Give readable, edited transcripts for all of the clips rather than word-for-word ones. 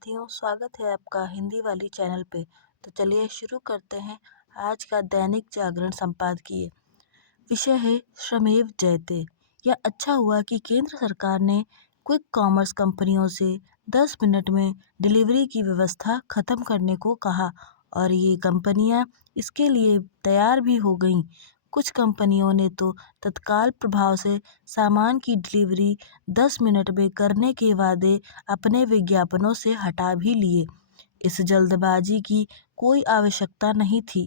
साथियों, स्वागत है आपका हिंदी वाली चैनल पे। तो चलिए शुरू करते हैं आज का दैनिक जागरण संपादकीय। विषय है श्रमेव जयते। यह अच्छा हुआ कि केंद्र सरकार ने क्विक कॉमर्स कंपनियों से 10 मिनट में डिलीवरी की व्यवस्था खत्म करने को कहा और ये कंपनियां इसके लिए तैयार भी हो गईं। कुछ कंपनियों ने तो तत्काल प्रभाव से सामान की डिलीवरी 10 मिनट में करने के वादे अपने विज्ञापनों से हटा भी लिए। इस जल्दबाजी की कोई आवश्यकता नहीं थी।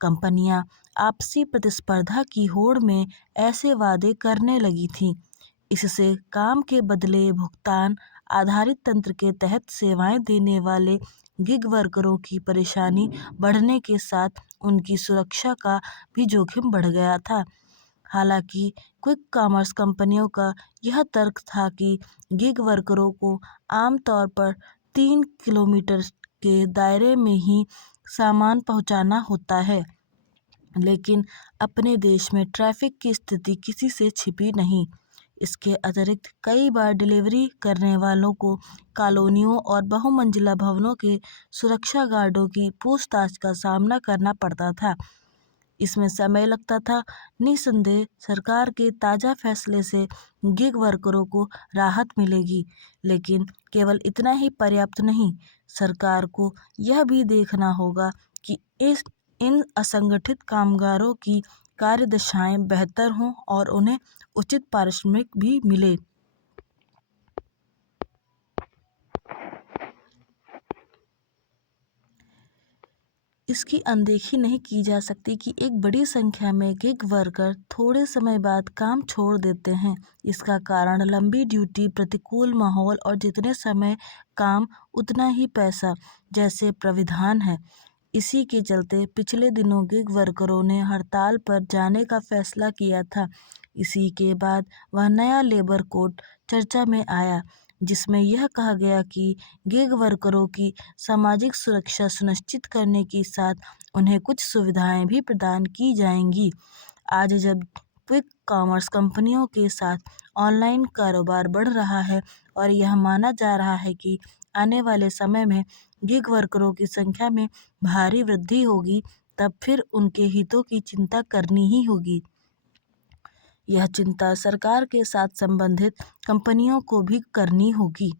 कंपनियां आपसी प्रतिस्पर्धा की होड़ में ऐसे वादे करने लगी थीं। इससे काम के बदले भुगतान आधारित तंत्र के तहत सेवाएं देने वाले गिग वर्करों की परेशानी बढ़ने के साथ उनकी सुरक्षा का भी जोखिम बढ़ गया था। हालांकि क्विक कॉमर्स कंपनियों का यह तर्क था कि गिग वर्करों को आमतौर पर 3 किलोमीटर के दायरे में ही सामान पहुंचाना होता है, लेकिन अपने देश में ट्रैफिक की स्थिति किसी से छिपी नहीं। इसके अतिरिक्त कई बार डिलीवरी करने वालों को कॉलोनियों और बहुमंजिला भवनों के सुरक्षा गार्डों की पूछताछ का सामना करना पड़ता था। इसमें समय लगता था। निसंदेह सरकार के ताज़ा फैसले से गिग वर्करों को राहत मिलेगी, लेकिन केवल इतना ही पर्याप्त नहीं। सरकार को यह भी देखना होगा कि इन असंगठित कामगारों की कार्यदशाएं बेहतर हों और उन्हें उचित पारिश्रमिक भी मिले। इसकी अनदेखी नहीं की जा सकती कि एक बड़ी संख्या में गिग वर्कर थोड़े समय बाद काम छोड़ देते हैं। इसका कारण लंबी ड्यूटी, प्रतिकूल माहौल और जितने समय काम उतना ही पैसा जैसे प्राविधान है। इसी के चलते पिछले दिनों गिग वर्करों ने हड़ताल पर जाने का फैसला किया था। इसी के बाद वह नया लेबर कोड चर्चा में आया, जिसमें यह कहा गया कि गिग वर्करों की सामाजिक सुरक्षा सुनिश्चित करने के साथ उन्हें कुछ सुविधाएं भी प्रदान की जाएंगी। आज जब क्विक कॉमर्स कंपनियों के साथ ऑनलाइन कारोबार बढ़ रहा है और यह माना जा रहा है कि आने वाले समय में गिग वर्करों की संख्या में भारी वृद्धि होगी, तब फिर उनके हितों की चिंता करनी ही होगी। यह चिंता सरकार के साथ संबंधित कंपनियों को भी करनी होगी।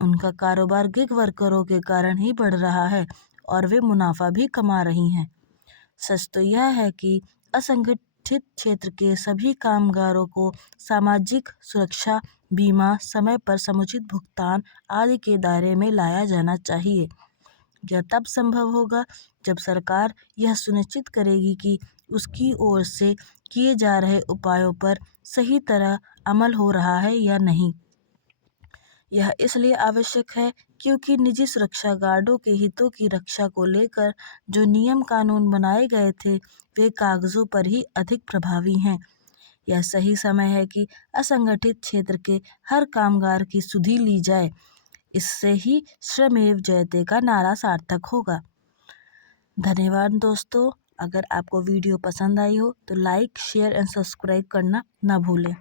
उनका कारोबार गिग वर्करों के कारण ही बढ़ रहा है और वे मुनाफा भी कमा रही हैं। सच तो यह है कि असंगठित क्षेत्र के सभी कामगारों को सामाजिक सुरक्षा बीमा, समय पर समुचित भुगतान आदि के दायरे में लाया जाना चाहिए। यह तब संभव होगा जब सरकार यह सुनिश्चित करेगी कि उसकी ओर से किए जा रहे उपायों पर सही तरह अमल हो रहा है या नहीं। यह इसलिए आवश्यक है क्योंकि निजी सुरक्षा गार्डों के हितों की रक्षा को लेकर जो नियम कानून बनाए गए थे, वे कागजों पर ही अधिक प्रभावी हैं। यह सही समय है कि असंगठित क्षेत्र के हर कामगार की सुधि ली जाए। इससे ही श्रमेव जयते का नारा सार्थक होगा। धन्यवाद दोस्तों। अगर आपको वीडियो पसंद आई हो तो लाइक, शेयर एंड सब्सक्राइब करना न भूलें।